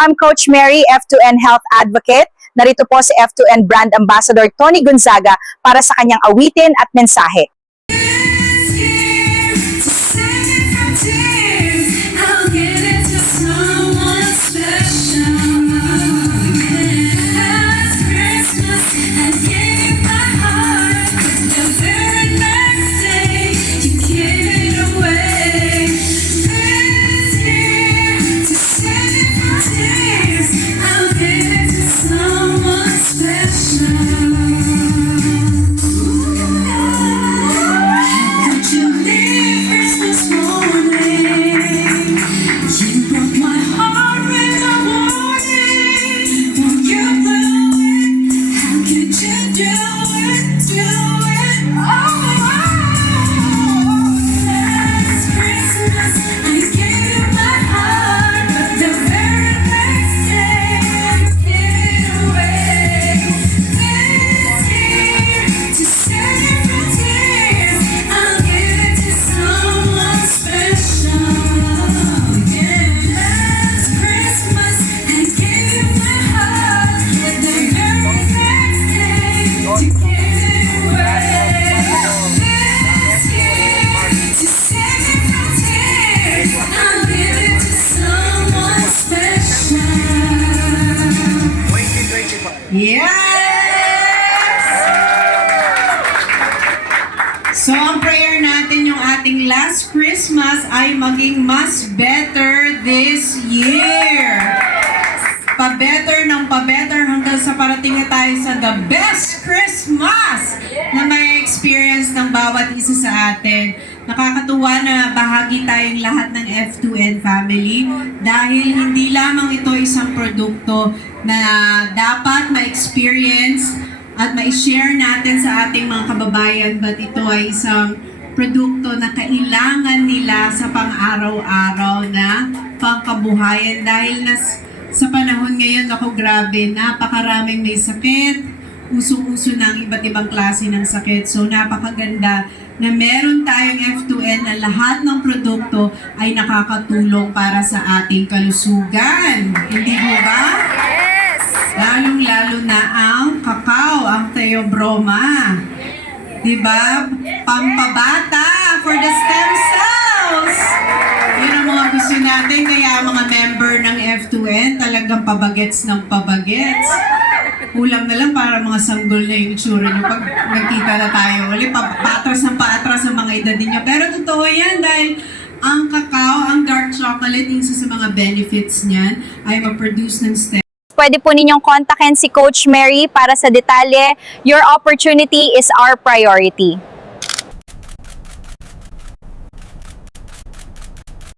I'm Coach Mary, F2N Health Advocate. Narito po si F2N Brand Ambassador Tony Gonzaga para sa kanyang awitin at mensahe. Yes! So, ang prayer natin yung ating last Christmas ay maging mas better this year. Pa-better ng pa-better hanggang sa parating na tayo sa the best Christmas na may experience ng bawat isa sa atin. Nakakatuwa na bahagi tayong lahat ng F2N family dahil hindi lamang ito isang produkto na dapat ma-experience at ma-share natin sa ating mga kababayan, but ito ay isang produkto na kailangan nila sa pang-araw-araw na pangkabuhayan dahil sa panahon ngayon, ako grabe, napakaraming may sakit, usong-uso ng iba't ibang klase ng sakit. So napakaganda na meron tayong F2N na lahat ng produkto ay nakakatulong para sa ating kalusugan. Hindi mo ba? Lalong-lalo na ang kakao, ang theobroma. Diba? Pampabata for the stem cells. Yun ang mga gusto natin. Kaya mga member ng F2N talagang pabagets ng pabagets. Kulang na lang para mga sanggol na yung itsura nyo pag nakita na tayo. Wali, paatras ng paatras ang mga edad ninyo. Pero totoo yan dahil ang kakao, ang dark chocolate, isa sa mga benefits niyan ay mag-produce ng stem. Pwede po ninyong kontakin si Coach Mary para sa detalye. Your opportunity is our priority.